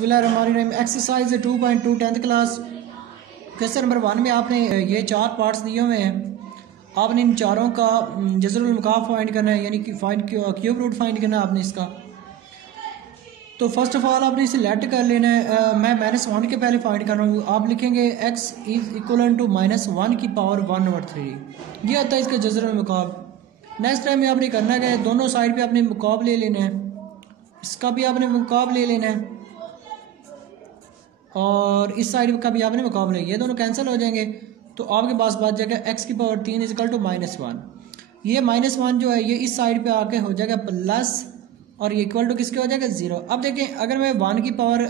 बिस्मिल्लाहिर्रहमानिर्रहीम। Exercise 2.2 10th class question number 1 में आपने ये 4 पार्ट्स दिए हुए हैं। आपने इन चारों का जज़रुल मुकाफ फाइंड करना है, यानी कि क्यूब रूट फाइंड करना है आपने इसका। तो फर्स्ट ऑफ ऑल आपने इसे लेट कर लेना है। मैं -1 के पहले फाइंड कर रहा हूँ। आप लिखेंगे x इज इक्वल टू -1 की पावर 1/3। ये आता है इसका जज़रुल मुकाफ। नेक्स्ट टाइम में आपने करना है दोनों साइड पे आपने मुकाफ ले लेना है, इसका भी आपने मुकाफ ले लेना है और इस साइड का भी आपने मुकाबला, ये दोनों कैंसिल हो जाएंगे तो आपके पास बात जाएगा x की पावर 3 इज इक्वल टू -1। ये -1 जो है ये इस साइड पे आके हो जाएगा प्लस और ये इक्वल टू किसके हो जाएगा 0। अब देखें अगर मैं 1 की पावर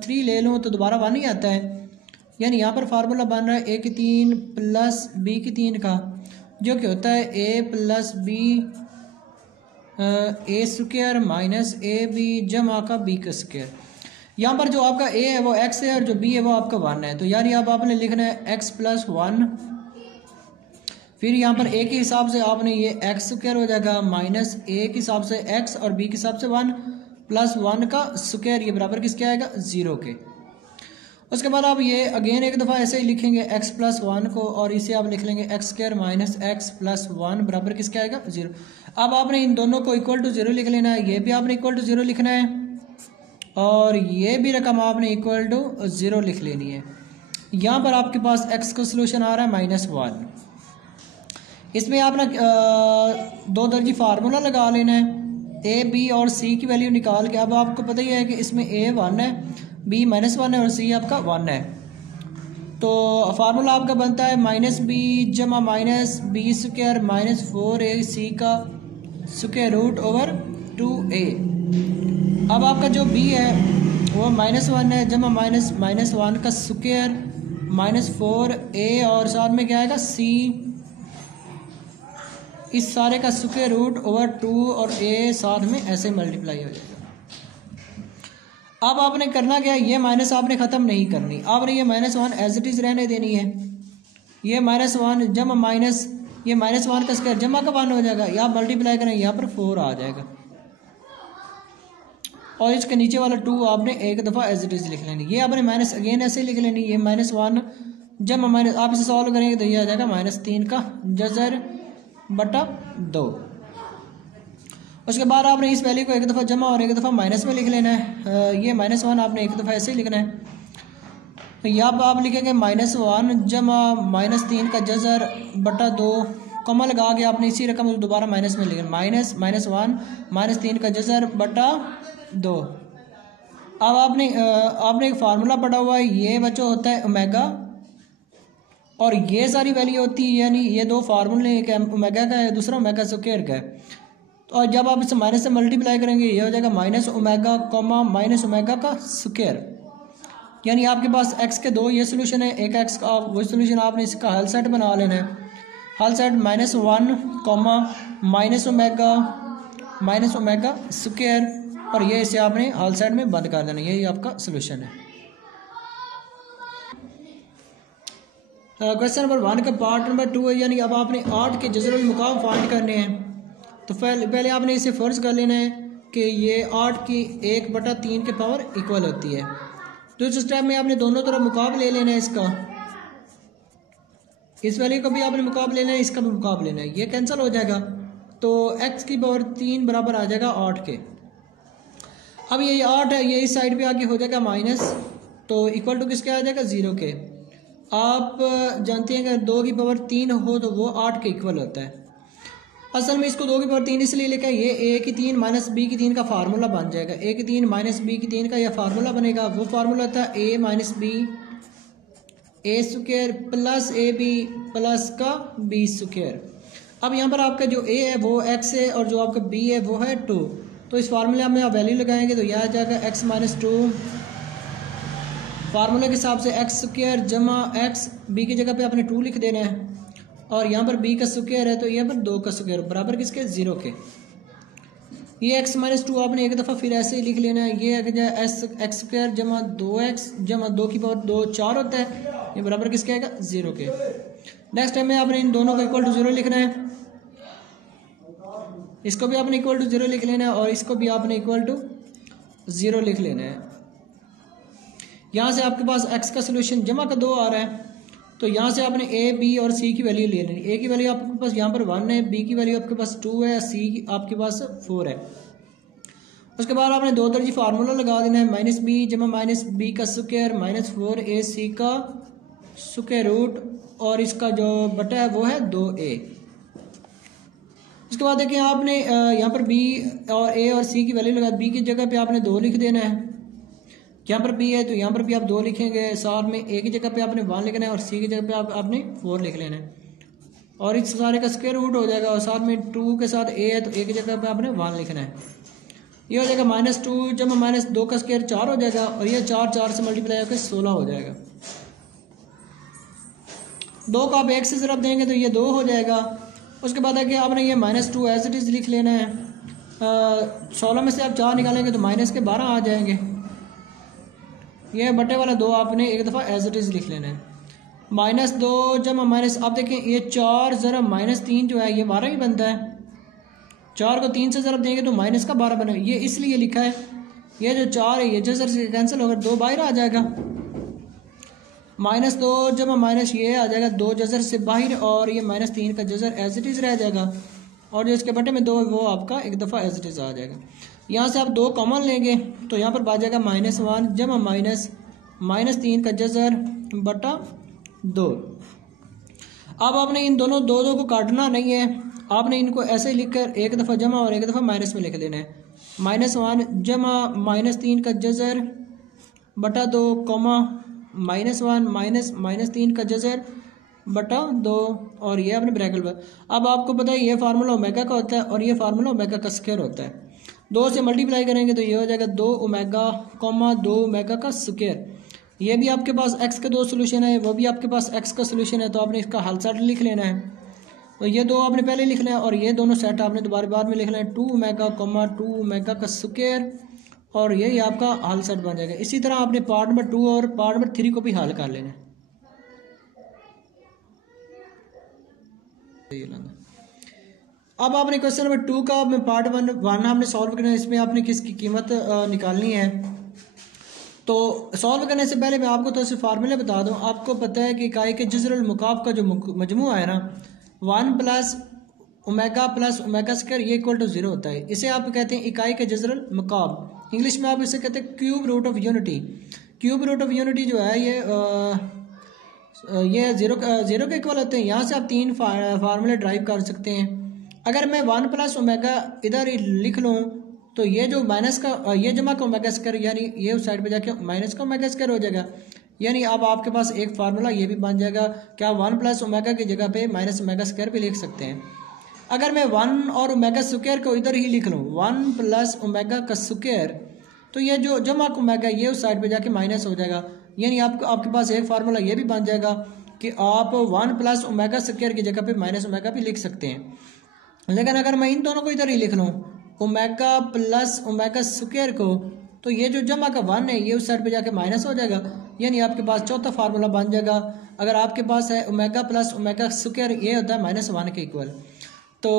3 ले लूँ तो दोबारा 1 ही आता है, यानी यहाँ पर फार्मूला बन रहा है a की 3 प्लस b की 3 का, जो कि होता है a plus b a square minus A B जमा का b का स्क्वायर। यहाँ पर जो आपका a है वो x है और जो b है वो आपका 1 है। तो यार अब आपने लिखना है x प्लस 1, फिर यहाँ पर a के हिसाब से आपने ये x स्क्वायर हो जाएगा माइनस a के हिसाब से x और b के हिसाब से 1 प्लस 1 का स्क्वायर, ये बराबर किसके आएगा 0 के। उसके बाद आप ये अगेन एक दफ़ा ऐसे ही लिखेंगे x प्लस 1 को और इसे आप लिख लेंगे x square minus x plus 1 बराबर किसके आएगा 0। अब आपने इन दोनों को इक्वल टू 0 लिख लेना है, ये भी आपने इक्वल टू 0 लिखना है और ये भी रकम आपने इक्वल टू 0 लिख लेनी है। यहाँ पर आपके पास x का सोल्यूशन आ रहा है -1। इसमें आपने दो दर्जी फार्मूला लगा लेना है, a b और c की वैल्यू निकाल के। अब आपको पता ही है कि इसमें a 1 है, b -1 है और c आपका 1 है। तो फार्मूला आपका बनता है -b जमा minus b square minus 4ac का स्क्वायर रूट ओवर 2a। अब आपका जो b है वो -1 है जमा -1 का स्क्वायर -4a और साथ में क्या आएगा c, इस सारे का स्क्वायर रूट ओवर 2 और a साथ में ऐसे मल्टीप्लाई हो जाएगा। अब आपने करना क्या है, ये माइनस आपने ख़त्म नहीं करनी, आपने ये -1 एज इट इज़ रहने देनी है। ये -1 जमा माइनस ये -1 का स्क्वायर जमा का 1 हो जाएगा, या मल्टीप्लाई करें यहाँ पर 4 आ जाएगा और इसके नीचे वाला 2 आपने एक दफ़ा एज इट इज़ लिख लेनी। ये आपने माइनस अगेन ऐसे लिख लेनी, ये -1 जमा माइनस, आप इसे सॉल्व करेंगे तो ये आ जाएगा -3 का जज़र बटा 2। उसके बाद आपने इस वैल्यू को एक दफ़ा जमा और एक दफ़ा माइनस में लिख लेना है। ये -1 आपने एक दफ़ा ऐसे ही लिखना है। तो यहाँ पर आप लिखेंगे -1 जमा -3 का जज़र बटा 2, कॉमा लगा के आपने इसी रकम दोबारा माइनस में लिखना, -1 -3 का जज़र बटा 2। अब आपने एक फार्मूला पढ़ा हुआ है, ये बच्चों होता है ओमेगा और ये सारी वैल्यू होती है, यानी ये दो फार्मूले, एक ओमेगा का है दूसरा ओमेगा स्क्वायर का है। और जब आप इसे माइनस से मल्टीप्लाई करेंगे ये हो जाएगा -ओमेगा कॉमा -ओमेगा का स्क्वायर, यानी आपके पास x के दो ये सोल्यूशन है, एक x का वो सोल्यूशन आपने इसका हल सेट बना लेना है। हल सेट -1 कॉमा -ओमेगा स्क्वायर और ये इसे आपने हल सेट में बंद कर देना, यही आपका सोल्यूशन है। क्वेश्चन नंबर 1 का पार्ट नंबर 2 है, यानी अब आपने 8 के जज़रुल मुकाफ फाइंड करने हैं। तो पहले आपने इसे फ़र्ज़ कर लेना है कि ये 8 की 1/3 के पावर इक्वल होती है। तो इस स्टेप में आपने दोनों तरफ मुकाब ले लेना है, इसका इस वैल्यू को भी आपने मुकाब लेना है, इसका भी मुकाब लेना है, ये कैंसिल हो जाएगा तो x की पावर 3 बराबर आ जाएगा 8 के। अब ये 8 है, ये इस साइड पे आके हो जाएगा माइनस, तो इक्वल टू किसके आ जाएगा 0 के। आप जानते हैं कि 2 की पावर 3 हो तो वो 8 के इक्वल होता है। असल में इसको 2 की पावर 3 इसलिए लिखा है, ये a की 3 माइनस b की 3 का फार्मूला बन जाएगा। a की 3 माइनस b की 3 का यह फार्मूला बनेगा, वो फार्मूला था a minus b a square plus A B plus का b स्क्वायर। अब यहाँ पर आपका जो a है वो x है और जो आपका b है वो है 2, तो इस फार्मूले में आप वैल्यू लगाएंगे तो यह आ जाएगा x माइनस 2, फार्मूले के हिसाब से x स्क्वायर जमा x, b की जगह पे आपने 2 लिख देना है और यहाँ पर b का स्क्वायर है तो यहाँ पर 2 का स्क्वायर बराबर किसके 0 के। ये x माइनस 2 आपने एक दफ़ा फिर ऐसे ही लिख लेना है, ये x स्क्वायर जमा 2x जमा 2 की पावर 2 4 होता है, ये बराबर किसके आएगा 0 के। नेक्स्ट टाइम में आपने इन दोनों को इक्वल टू 0 लिखना है, इसको भी आपने इक्वल टू 0 लिख लेना है और इसको भी आपने इक्वल टू 0 लिख लेना है। यहाँ से आपके पास x का सोल्यूशन जमा का 2 आ रहा है, तो यहाँ से आपने a b और c की वैल्यू ले लेनी। a की वैल्यू आपके पास यहाँ पर 1 है, b की वैल्यू आपके पास 2 है, c आपके पास 4 है। उसके बाद आपने 2 दर्जी फार्मूला लगा देना है, माइनस बी जमा माइनस बी का स्क्वायर माइनस 4ac का स्क्वायर रूट, और इसका जो बटा है वो है 2a। उसके बाद देखिए आपने यहाँ पर b और a और c की वैल्यू लगा, b की जगह पे आपने 2 लिख देना है, यहाँ पर b है तो यहाँ पर भी आप 2 लिखेंगे, साथ में a की जगह पे आपने 1 लिखना है और c की जगह पे आपने 4 लिख लेना है, और इस सारे का स्क्वायर रूट हो जाएगा, और साथ में 2 के साथ a है तो a की जगह पे आपने 1 लिखना है। ये हो जाएगा -2 जमा -2 का स्क्वायर 4 हो जाएगा, और ये 4 से मल्टीप्लाई होकर 16 हो जाएगा। 2 को आप 1 से ज़रब देंगे तो ये 2 हो जाएगा। उसके बाद है कि आपने ये -2 एज इट इज़ लिख लेना है। 16 में से आप 4 निकालेंगे तो माइनस के 12 आ जाएंगे। ये बटे वाला 2 आपने एक दफ़ा एज इट इज़ लिख लेना है। -2 जमा माइनस, आप देखें ये 4 ज़रब -3 जो है ये 12 ही बनता है। 4 को 3 से ज़रब देंगे तो माइनस का 12 बने, ये इसलिए लिखा है। ये जो 4 है ये जज़र से कैंसिल होकर 2 बाहर आ जाएगा। -2 जमा माइनस ये आ जाएगा 2 जज़र से बाहर, और ये -3 का जज़र एज इट इज़ रह जाएगा, और जो इसके बटे में 2 है वो आपका एक दफ़ा एज इट इज़ आ जाएगा। यहाँ से आप 2 कॉमन लेंगे तो यहाँ पर आ जाएगा -1 जमा -3 का जज़र बटा 2। अब आपने इन दोनों 2 को काटना नहीं है, आपने इनको ऐसे ही लिखकर एक दफ़ा जमा और एक दफ़ा माइनस में लिख देना है। -1 जमा -3 का जज़र बटा 2 कॉमा -1 माइनस -3 का जज़र बटा 2, और ये आपने ब्रैकेट पर। अब आपको पता है ये फार्मूला ओमेगा का होता है और ये फार्मूला ओमेगा का स्क्वायर होता है। 2 से मल्टीप्लाई करेंगे तो ये हो जाएगा 2 ओमेगा कॉमा 2 ओमेगा का स्क्वायर। ये भी आपके पास x के 2 सोल्यूशन है, वो भी आपके पास x का सोल्यूशन है, तो आपने इसका हल सेट लिख लेना है। तो ये 2 आपने पहले लिखना है और ये दोनों सेट आपने दोबारा बाद में लिखना है। 2 ओमेगा कॉमा 2 ओमेगा का स्क्वायर, और ये आपका हल सेट बन जाएगा। इसी तरह आपने पार्ट नंबर 2 और पार्ट नंबर 3 को भी हल कर लेना है। अब आपने क्वेश्चन नंबर 2 का पार्ट 1 आपने सॉल्व करना है। इसमें आपने किसकी कीमत निकालनी है। तो सॉल्व करने से पहले मैं आपको तो सिर्फ फार्मूले बता दूं। आपको पता है कि इकाई के जज़रुल मुकाब का जो मजमूआ है ना, 1 प्लस ओमेगा स्क्वायर ये इक्वल टू 0 होता है। इसे आप कहते हैं इकाई के जज़रुल मुकाब। इंग्लिश में आप इसे कहते हैं cube root of unity. Cube root of unity जो है ये जीरो के इक्वल होते हैं। यहाँ से आप 3 फार्मूले ड्राइव कर सकते हैं। अगर मैं 1 प्लस ओमेगा इधर लिख लूँ तो ये जो माइनस का ये जमा का ओमेगा स्क्वायर, यानी ये उस साइड पे जाके माइनस का ओमेगा स्क्वायर हो जाएगा। यानी अब आपके पास एक फार्मूला ये भी बन जाएगा कि आप 1 प्लस ओमेगा की जगह पे माइनस ओमेगा स्क्वायर भी लिख सकते हैं। अगर मैं 1 और ओमेगा स्क्वायर को इधर ही लिख लूँ 1 प्लस ओमेगा का स्क्वायर, तो ये जो जमा का ओमेगा ये उस साइड पे जाके माइनस हो जाएगा। यानी आपके पास एक फार्मूला ये भी बन जाएगा कि आप 1 प्लस ओमेगा स्क्वायर की जगह पे माइनस ओमेगा भी लिख सकते हैं। लेकिन अगर मैं इन दोनों को इधर ही लिख लूँ ओमेगा प्लस ओमेगा स्क्वायर को, तो ये जो जमा का 1 है ये उस साइड पे जाके माइनस हो जाएगा। यानी आपके पास चौथा फार्मूला बन जाएगा। अगर आपके पास है ओमेगा प्लस ओमेगा स्क्वायर, ये होता है -1 के इक्वल। तो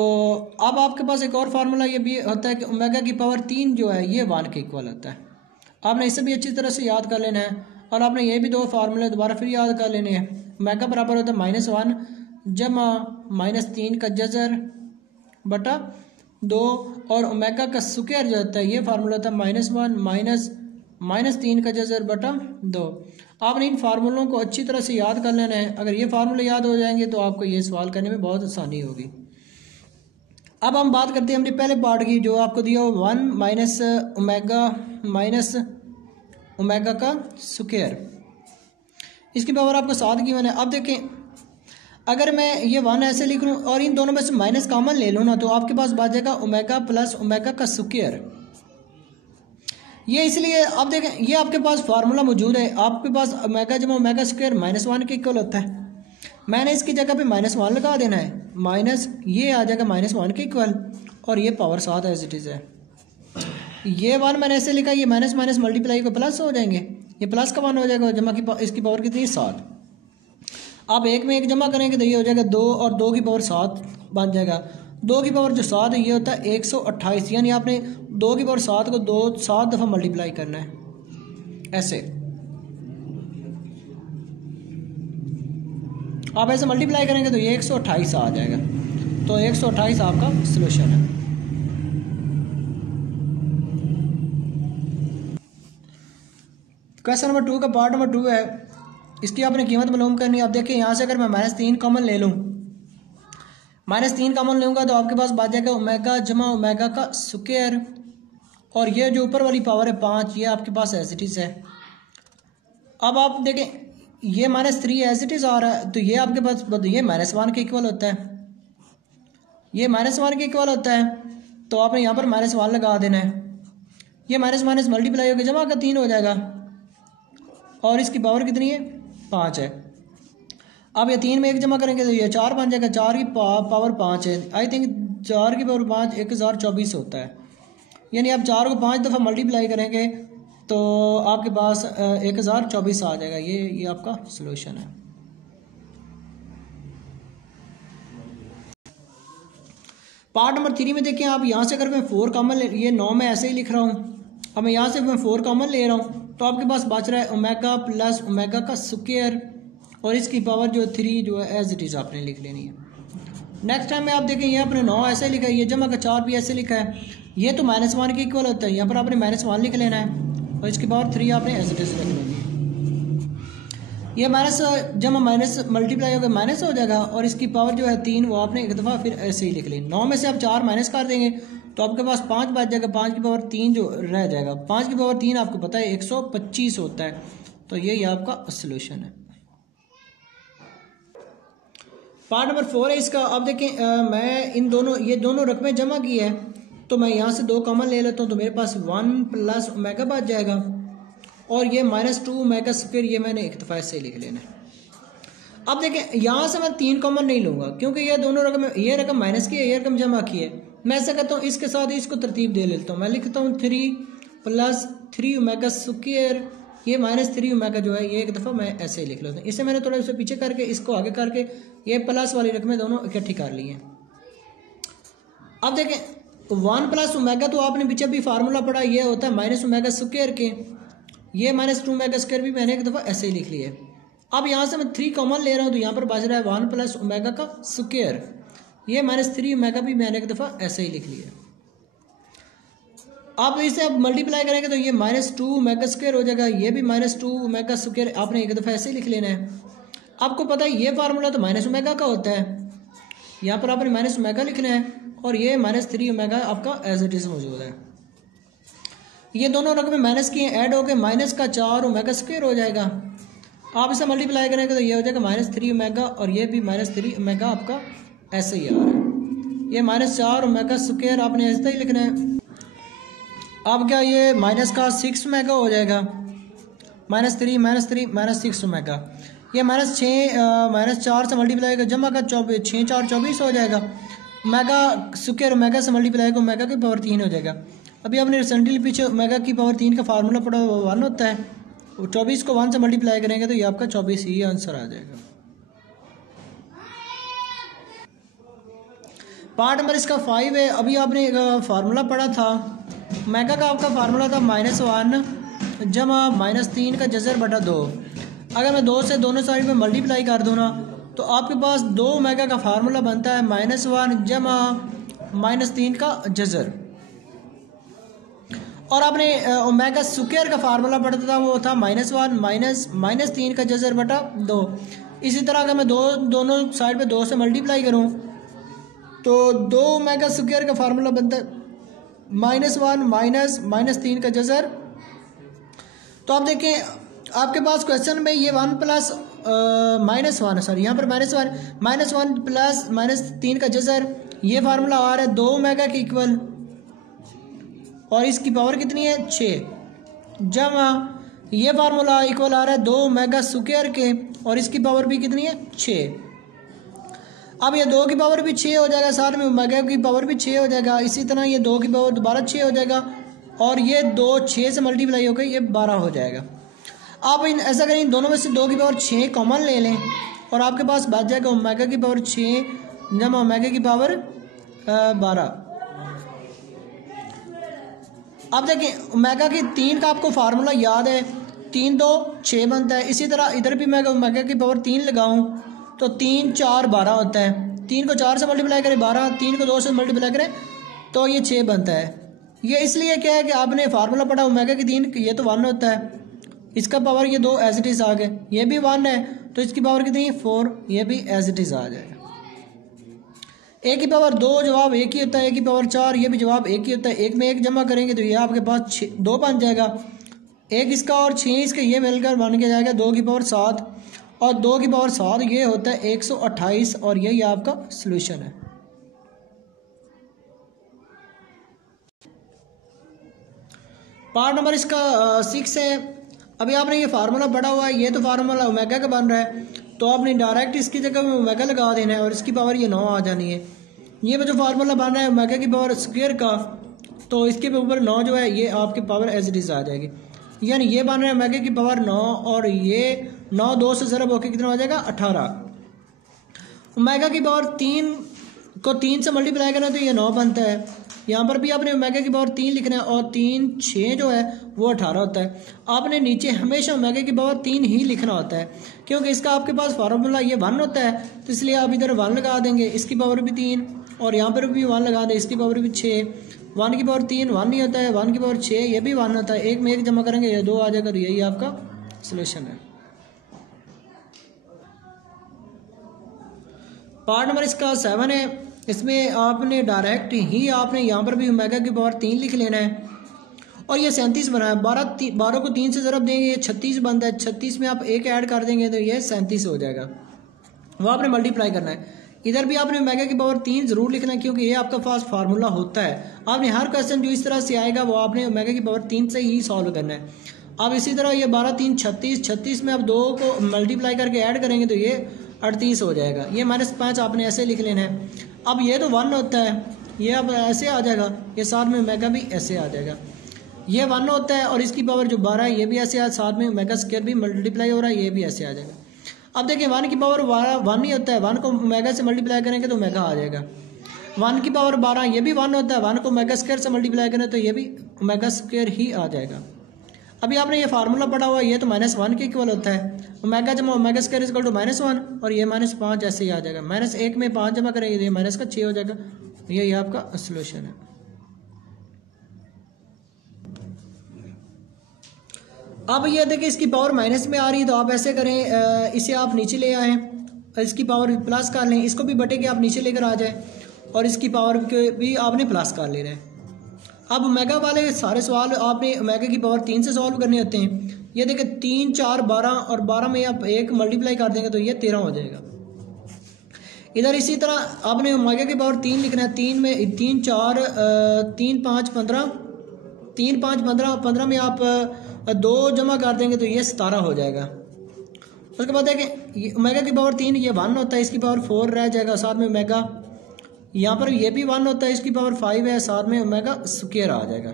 अब आपके पास एक और फार्मूला ये भी होता है कि ओमेगा की पावर 3 जो है ये 1 के इक्वल होता है। आपने इसे भी अच्छी तरह से याद कर लेना है। और आपने ये भी 2 फार्मूले दोबारा फिर याद कर लेने हैं। ओमेगा बराबर होता है -1 जमा -3 का जज़र बटा 2, और ओमेगा का स्क्वायर जो होता है ये फार्मूला होता है -1 माइनस 3 का जज़र बटा 2। आपने इन फार्मूलों को अच्छी तरह से याद कर लेना है। अगर ये फार्मूले याद हो जाएंगे तो आपको ये सवाल करने में बहुत आसानी होगी। अब हम बात करते हैं अपने पहले पार्ट की, जो आपको दिया हो 1 माइनस ओमेगा का स्क्वायर। इसकी पावर आपको 7 की मैंने। अब देखें अगर मैं ये 1 ऐसे लिख लूँ और इन दोनों में से माइनस कॉमन ले लूँ ना, तो आपके पास बच जाएगा ओमेगा प्लस ओमेगा का स्क्वायर। ये इसलिए अब देखें ये आपके पास फार्मूला मौजूद है। आपके पास ओमेगा जमा ओमेगा स्क्वायर -1 के इक्वल होता है। मैंने इसकी जगह पे -1 लगा देना है, माइनस ये आ जाएगा -1 के इक्वल, और ये पावर 7 एज इट इज़ है। ये 1 मैंने ऐसे लिखा, ये माइनस माइनस मल्टीप्लाई को प्लस हो जाएंगे, ये प्लस का 1 हो जाएगा। जमा की इसकी पावर कितनी है 7। आप एक में एक जमा करेंगे तो ये हो जाएगा 2, और 2 की पावर 7 बन जाएगा। 2 की पावर जो 7 है ये होता है 128। यानी आपने 2 की पावर 7 को 7 दफ़ा मल्टीप्लाई करना है ऐसे। आप ऐसे मल्टीप्लाई करेंगे तो ये 128 आ जाएगा। तो 128 आपका सोल्यूशन है। क्वेश्चन नंबर 2 का पार्ट नंबर 2 है, इसकी आपने कीमत मालूम करनी है। आप देखिए यहाँ से अगर मैं -3 कॉमन ले लूँ, -3 कॉमन लूँगा तो आपके पास बच जाएगा ओमेगा जमा ओमेगा का स्क्वायर, और ये जो ऊपर वाली पावर है 5, ये आपके पास एज इट इज़ है। अब आप देखें ये -3 एज इट इज़ आ रहा है, तो ये आपके पास ये -1 के इक्वल होता है, ये -1 के इक्वल होता है। तो आपने यहाँ पर -1 लगा देना है। ये माइनस माइनस मल्टीप्लाई होकर जमा का 3 हो जाएगा, और इसकी पावर कितनी है 5 है। अब ये 3 में 1 जमा करेंगे तो ये 4 बन जाएगा। 4 की पावर 5 है, आई थिंक 4 की पावर 5 1024 होता है। यानी आप 4 को 5 दफ़ा मल्टीप्लाई करेंगे तो आपके पास 1024 आ जाएगा। ये आपका सलूशन है। पार्ट नंबर 3 में देखिए आप यहाँ से अगर मैं 4 कॉमन ये 9 में ऐसे ही लिख रहा हूँ, अब मैं यहाँ से मैं 4 कॉमन ले रहा हूँ तो आपके पास बच रहा है ओमेगा प्लस ओमेगा का स्क्वायर, और इसकी पावर जो 3 जो है एज इट इज़ आपने लिख लेनी है। नेक्स्ट टाइम में आप देखें ये आपने 9 ऐसे लिखा है, ये जमा का 4 भी ऐसे लिखा है, ये तो -1 के इक्वल होता है। यहाँ पर आपने -1 लिख लेना है और इसकी पावर 3 आपने एज इट इज़ लिख लेनी है। ये माइनस जमा माइनस मल्टीप्लाई होकर माइनस हो जाएगा, और इसकी पावर जो है 3 वो आपने एक दफ़ा फिर ऐसे ही लिख ली। 9 में से आप 4 माइनस कर देंगे तो आपके पास 5 बच जाएगा। 5 की पावर 3 जो रह जाएगा, 5 की पावर 3 आपको पता है 125 होता है। तो यही आपका सोल्यूशन है। पार्ट नंबर 4 है इसका। अब देखें मैं इन दोनों ये दोनों रकमें जमा की है, तो मैं यहाँ से 2 कॉमन ले लेता हूँ तो मेरे पास 1 प्लस ओमेगा बच जाएगा, और ये -2 ओमेगा स्क्वायर ये मैंने एक दफ़ा ऐसे लिख लेना है। अब देखें यहाँ से मैं 3 कॉमन नहीं लूँगा क्योंकि ये दोनों रकम, ये रकम माइनस की है, ये रकम जमा की है। मैं ऐसा करता हूँ इसके साथ इसको तरतीब दे लेता हूँ। मैं लिखता हूँ 3 + 3 ओमेगा स्क्वायर, ये -3 ओमेगा जो है ये एक दफ़ा मैं ऐसे ही लिख लेता हूँ। इसे मैंने थोड़ा इसे पीछे करके इसको आगे करके ये प्लस वाली रकमें दोनों इकट्ठी कर ली हैं। अब देखें 1 प्लस ओमेगा तो आपने पीछे भी फार्मूला पढ़ा, ये होता है माइनस ओमेगा स्क्वायर के, ये -2 ओमेगा स्क्वायर भी मैंने एक दफ़ा ऐसे ही लिख लिया है। अब यहाँ से मैं 3 कॉमन ले रहा हूँ तो यहाँ पर बच रहा है 1 प्लस ओमेगा का स्क्वायर, ये -3 ओमेगा भी मैंने एक दफ़ा ऐसे ही लिख लिया। आप इसे अब मल्टीप्लाई करेंगे तो ये -2 ओमेगा स्क्वायर हो जाएगा, ये भी -2 ओमेगा स्क्वायर आपने एक दफ़ा ऐसे ही लिख लेना है। आपको पता है ये फार्मूला तो माइनस ओमेगा का होता है, यहाँ पर आपने माइनस ओमेगा लिखना है, और ये -3 ओमेगा आपका एज इट इज़ मौजूद है। ये दोनों रकमें माइनस की ऐड होकर -4 ओमेगा स्क्वायर हो जाएगा। आप इसे मल्टीप्लाई करेंगे तो ये हो जाएगा -3 ओमेगा, और ये भी -3 ओमेगा आपका ऐसे ही आ रहा है। ये -4 ओमेगा स्क्वायर आपने ऐसे ही लिखना है। अब क्या ये -6 ओमेगा हो जाएगा, -3 -6 ओमेगा, ये -4 से मल्टीप्लाई कर जमा का 6 4 24 हो जाएगा। ओमेगा स्क्वायर ओमेगा से मल्टीप्लाई कर ओमेगा की पावर 3 हो जाएगा। अभी आपने रिसेंटली पीछे ओमेगा की पावर 3 का फार्मूला पढ़ा, वो 1 होता है। 24 को 1 से मल्टीप्लाई करेंगे तो ये आपका 24 ही आंसर आ जाएगा। पार्ट नंबर इसका 5 है। अभी आपने फार्मूला पढ़ा था, ओमेगा का आपका फार्मूला था -1 जमा -3 का जज़र बटा 2। अगर मैं 2 से दोनों साइड में मल्टीप्लाई कर दूँ ना तो आपके पास 2 ओमेगा का फार्मूला बनता है -1 जमा -3 का जज़र, और आपने ओमेगा स्क्वायर का फार्मूला पढ़ता था, वो था -1 -3 का जज़र बटा 2। इसी तरह अगर मैं दोनों साइड पे 2 से मल्टीप्लाई करूं तो 2 ओमेगा स्क्वायर का फार्मूला बनता है -1 -3 का जज़र। तो आप देखें आपके पास क्वेश्चन में ये 1 प्लस -1 सॉरी यहाँ पर -1 प्लस -3 का जज़र, ये फार्मूला आ रहा है 2 ओमेगा के इक्वल, और इसकी पावर कितनी है 6 जमा ये फार्मूला इक्वल आ रहा है 2 ओमेगा स्क्वायर के, और इसकी पावर भी कितनी है 6। अब ये 2 की पावर भी 6 हो जाएगा, साथ में ओमेगा की पावर भी 6 हो जाएगा। इसी तरह ये 2 की पावर दोबारा 6 हो जाएगा, और ये 2 6 से मल्टीप्लाई होकर ये 12 हो जाएगा। आप ऐसा करें दोनों में से 2 की पावर 6 कॉमन ले लें, और आपके पास बच जाएगा ओमेगा की पावर 6 जमा ओमेगा की पावर 12। अब देखें ओमेगा की 3 का आपको फार्मूला याद है, 3 2 6 बनता है। इसी तरह इधर भी मैं ओमेगा की पावर 3 लगाऊं तो 3 4 12 होता है। 3 को 4 से मल्टीप्लाई करें 12, 3 को 2 से मल्टीप्लाई करें तो ये 6 बनता है। ये इसलिए क्या है कि आपने फार्मूला पढ़ा ओमेगा की 3, ये तो 1 होता है, इसका पावर ये 2 एज इट इज़ आ गए, ये भी 1 है तो इसकी पावर कितनी 4, ये भी एज इट इज़ आ जाएगा। ए की पावर 2 जवाब एक ही होता है, ए की पावर 4 ये भी जवाब एक ही होता है। एक में एक जमा करेंगे तो ये आपके पास 2 बन जाएगा, एक इसका और 6 इसका, ये मिलकर बन के जाएगा 2 की पावर 7 और 2 की पावर 7 ये होता है 128 और यही आपका सॉल्यूशन है। पार्ट नंबर इसका 6 है। अभी आपने ये फार्मूला पढ़ा हुआ है, ये तो फार्मूला ओमेगा का बन रहा है तो आपने डायरेक्ट इसकी जगह में ओमेगा लगा देना है और इसकी पावर ये 9 आ जानी है। ये जो फार्मूला बन रहा है ओमेगा की पावर स्क्वायर का, तो इसके ऊपर 9 जो है ये आपकी पावर एज इट इज़ आ जाएगी। यानी ये बन रहा है ओमेगा की पावर 9 और ये 9 2 से ज़रब होकर कितना हो जाएगा 18। ओमेगा की पावर 3 को 3 से मल्टीप्लाई करना तो ये 9 बनता है। यहाँ पर भी आपने ओमेगा की पावर 3 लिखना है और 3 6 जो है वो 18 होता है। आपने नीचे हमेशा ओमेगा की पावर 3 ही लिखना होता है क्योंकि इसका आपके पास फार्मूला ये 1 होता है, तो इसलिए आप इधर 1 लगा देंगे, इसकी पावर भी 3 और यहाँ पर भी 1 लगा दें, इसकी पावर भी 6। 1 की पावर 3 1 नहीं होता है, 1 की पावर 6 ये भी 1 होता है, एक में एक जमा करेंगे ये 2 आ जाएगा, तो यही आपका सोल्यूशन है। पार्ट नंबर इसका 7 है। इसमें आपने डायरेक्ट ही आपने यहाँ पर भी ओमेगा की पावर 3 लिख लेना है और ये 37 बना है। 12 को 3 से ज़रब देंगे ये 36 बनता है, 36 में आप एक ऐड कर देंगे तो ये 37 हो जाएगा, वो आपने मल्टीप्लाई करना है। इधर भी आपने ओमेगा की पावर 3 ज़रूर लिखना है क्योंकि ये आपका पास फार्मूला होता है। आपने हर क्वेश्चन जो इस तरह से आएगा वो आपने ओमेगा की पावर 3 से ही सॉल्व करना है। अब इसी तरह ये 12 3 36, 36 में आप 2 को मल्टीप्लाई करके ऐड करेंगे तो ये 38 हो जाएगा। ये -5 आपने ऐसे लिख लेना है। अब ये तो 1 होता है, ये अब ऐसे आ जाएगा, ये साथ में ओमेगा भी ऐसे आ जाएगा। ये 1 होता है और इसकी पावर जो 12 है ये भी ऐसे, साथ में ओमेगा स्क्वायर भी मल्टीप्लाई हो रहा है, ये भी ऐसे आ जाएगा। अब देखिए 1 की पावर 1 ही होता है, 1 को ओमेगा से मल्टीप्लाई करेंगे तो ओमेगा आ जाएगा। 1 की पावर 12 ये भी 1 होता है, 1 को ओमेगा स्क्वायर से मल्टीप्लाई करें तो ये भी ओमेगा स्क्वायर ही आ जाएगा। अभी आपने ये फार्मूला पढ़ा हुआ है, ये तो -1 के इक्वल होता है, ओमेगा जमा ओमेगा स्क्वायर इक्वल टू -1 और ये -5 ऐसे ही आ जाएगा। -1 में 5 जमा करेंगे तो ये माइनस का 6 हो जाएगा, ये आपका सोल्यूशन है। अब ये देखिए इसकी पावर माइनस में आ रही है तो आप ऐसे करें, इसे आप नीचे ले आएँ, इसकी पावर प्लस कर लें, इसको भी बटे के आप नीचे लेकर आ जाएँ और इसकी पावर के भी आपने प्लस कर लेना है। अब ओमेगा वाले सारे सवाल आपने ओमेगा की पावर 3 से सॉल्व करने होते हैं। ये देखिए 3 4 12 और 12 में आप 1 मल्टीप्लाई कर देंगे तो ये 13 हो जाएगा। इधर इसी तरह आपने ओमेगा की पावर 3 लिखना है, 3 में 3 4 3 5 15, 3 5 15, 15 में आप 2 जमा कर देंगे तो ये 17 हो जाएगा। उसके बाद देखें ओमेगा की पावर 3 ये 1 होता है, इसकी पावर 4 रह जाएगा, साथ में ओमेगा यहाँ पर ये भी 1 होता है, इसकी पावर 5 है, साथ में ओमेगा स्क्वायर आ जाएगा।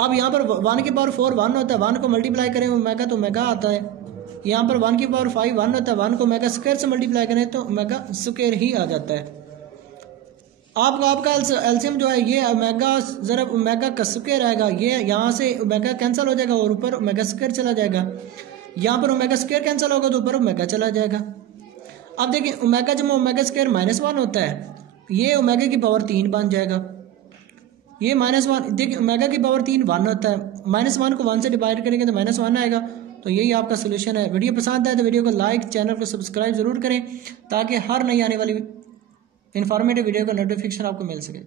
अब यहाँ पर 1 की पावर 4 1 होता है, 1 को मल्टीप्लाई करें ओमेगा तो ओमेगा आता है। यहाँ पर 1 की पावर 5 1 होता है, 1 को ओमेगा स्क्वायर से मल्टीप्लाई करें तो ओमेगा स्क्वायर ही आ जाता है। आपका एलसीएम जो है ये ओमेगा ज़रा ओमेगा का स्क्वायर आएगा, ये यहाँ से ओमेगा कैंसिल हो जाएगा और ऊपर ओमेगा स्क्वायर चला जाएगा। यहाँ पर ओमेगा स्क्वायर कैंसिल होगा तो ऊपर ओमेगा चला जाएगा। अब देखिए ओमेगा जब ओमेगा स्क्वायर -1 होता है, ये ओमेगा की पावर 3 बन जाएगा। ये -1 देखिए ओमेगा की पावर 3 1 होता है, -1 को 1 से डिवाइड करेंगे तो -1 आएगा, तो यही आपका सोल्यूशन है। वीडियो पसंद आए तो वीडियो को लाइक, चैनल को सब्सक्राइब ज़रूर करें ताकि हर नई आने वाली इन्फॉर्मेटिव वीडियो का नोटिफिकेशन आपको मिल सके।